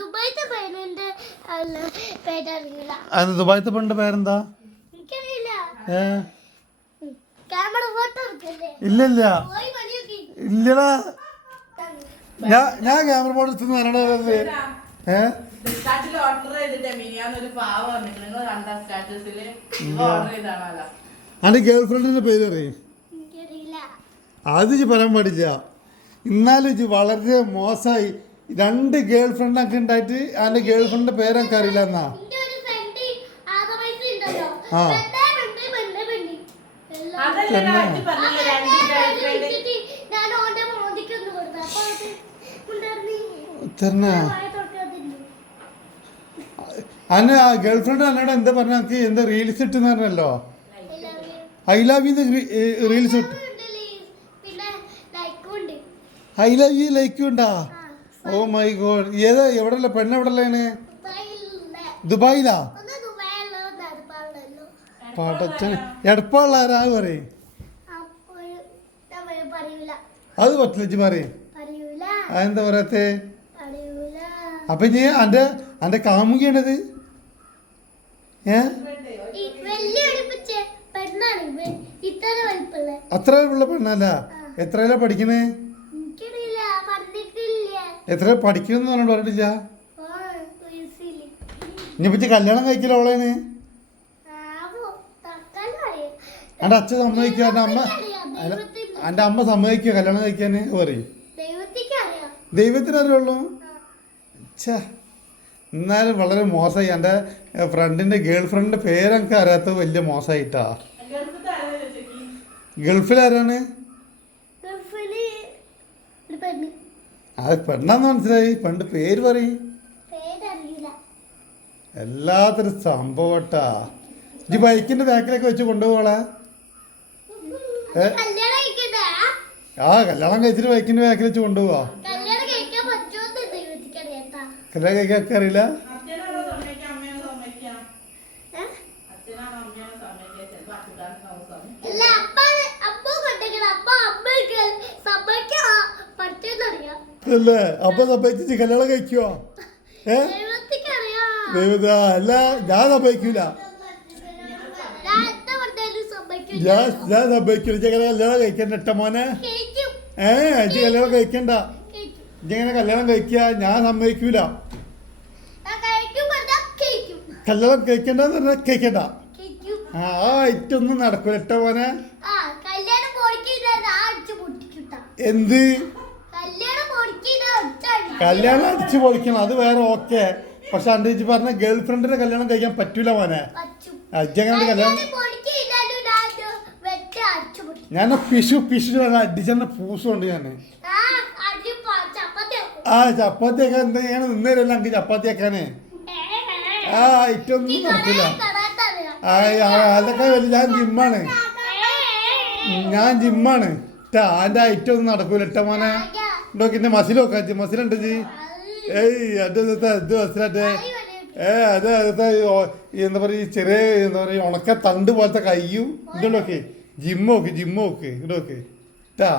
ദുബായിത്തെ പെണ്ണിന്റെ പേരെന്താ? ഇല്ലല്ല ഇല്ലടാ, ഞാൻ ക്യാമറ മോഡ് പറയണത്. അന്റെ ഗേൾഫ്രണ്ടിന്റെ പേര് അറിയും? അത് പറയാൻ പാടില്ല. എന്നാലും ഇത് വളരെ മോശമായി. 2 ഗേൾഫ്രണ്ടൊക്കെ ഉണ്ടായിട്ട് അതിന്റെ ഗേൾഫ്രണ്ടിന്റെ പേരൊക്കെ അറിയില്ല എന്നാ. ആ അന്നെ ആ ഗേൾഫ്രണ്ട് എന്നോട് എന്താ പറഞ്ഞ എന്താ റീൽസ് ഇട്ടെന്ന് പറഞ്ഞല്ലോ. ഐ ലവ് യു റീൽസ് ഇട്ട്. ഐ ലവ് യു ലൈക്ക് ഉണ്ടാ? Oh my God. ഏതാ എവിടെയുള്ള പെണ്ണ്? എവിടെയാണ്? ദുബായിലാ? പടച്ചന് എടപ്പുള്ള ആരാ പറയും? അത് പറ്റില്ല പറയും. അതെന്താ പറയാത്തെ? അപ്പൊ നീ അന്റെ കാമുകിയാണത്? അത്ര ഉള്ള പെണ്ണല്ല. എത്രയിലാ പഠിക്കണേ? എത്ര പഠിക്കണെന്ന് പറഞ്ഞിട്ടില്ല. ഇനി പറ്റി കല്യാണം കഴിക്കലോ അവളേന്? എന്റെ അച്ഛൻ സമ്മതിക്കുക? എന്റെ അമ്മ സമ്മതിക്കുക കല്യാണം കഴിക്കാന് പറയും? ദൈവത്തിന് അറിയുള്ളൂ. എന്നാലും വളരെ മോശമായി. എൻ്റെ ഫ്രണ്ടിൻ്റെ ഗേൾഫ്രണ്ടിൻ്റെ പേരെനിക്ക് അറിയാത്തത് വലിയ മോശമായിട്ടാ. ഗൾഫിലാരാണ്? അത് പെണ്ണാന്ന് മനസ്സിലായി. പെണ്ണ് പേര് പറയും. എല്ലാത്തിനും സംഭവട്ടാ. ഈ ബൈക്കിന്റെ ബാക്കിലൊക്കെ വെച്ച് കൊണ്ടുപോളെ. ആ കല്യാണം കഴിച്ചിട്ട് ബൈക്കിന്റെ ബാക്കിൽ വെച്ച് കൊണ്ടുപോവാ. കല്യാണം കഴിക്കാൻ അറിയില്ല. അല്ലേ അപ്പൊ സമ്മതിച്ച് കല്യാണം കഴിക്കുവോ? അല്ല ഞാൻ സമ്മതിക്കൂല. ഞാൻ സമ്മതിക്കൂല. കല്യാണം കഴിക്കണ്ട ഇട്ട മോനെ. ഇജ്ജ് കല്യാണം കഴിക്കണ്ട. ഇജ്ജെങ്ങനെ കല്യാണം കഴിക്കുക? ഞാൻ സമ്മതിക്കൂല. കല്യാണം കഴിക്കണ്ടെന്ന് പറഞ്ഞാൽ കഴിക്കണ്ട. ആ ഇറ്റൊന്നും നടക്കൂല ഇട്ട മോനെ. എന്ത് കല്യാണം അടിച്ചു പൊളിക്കണം? അത് വേറെ ഓക്കെ. പക്ഷെ അന്റെ ഇജ്ജ് പറഞ്ഞ ഗേൾഫ്രണ്ടിന്റെ കല്യാണം കഴിക്കാൻ പറ്റൂല മോനെ. അജ്ജങ്ങനെ കല്യാണം ഞാൻ പിശു അടിച്ചെന്ന പൂസുണ്ട് ഞാൻ. ആ ചപ്പാത്തി ആക്കാൻ എന്താ ഞാൻ നിന്നേരല്ല എനിക്ക് ചപ്പാത്തി ആക്കാന്. ആ ഇറ്റൊന്നും നടക്കില്ല. അതൊക്കെ വലിയ ഞാൻ ജിമ്മാണ് ഇട്ടാ. അതിന്റെ ഐറ്റം ഒന്നും നടക്കൂല ഇട്ട മോനെ. ഇന്റെ മസിൽ നോക്കാ. മസിലുണ്ട് ജി. അത് മസിലട്ടെ. അത് എന്താ പറയുക ചെറിയ എന്താ പറയുക ഉണക്ക തണ്ട് പോലത്തെ കയ്യും ഇതൊക്കെ ജിമ്മോക്ക് ഇതൊക്കെ ഇട്ടാ.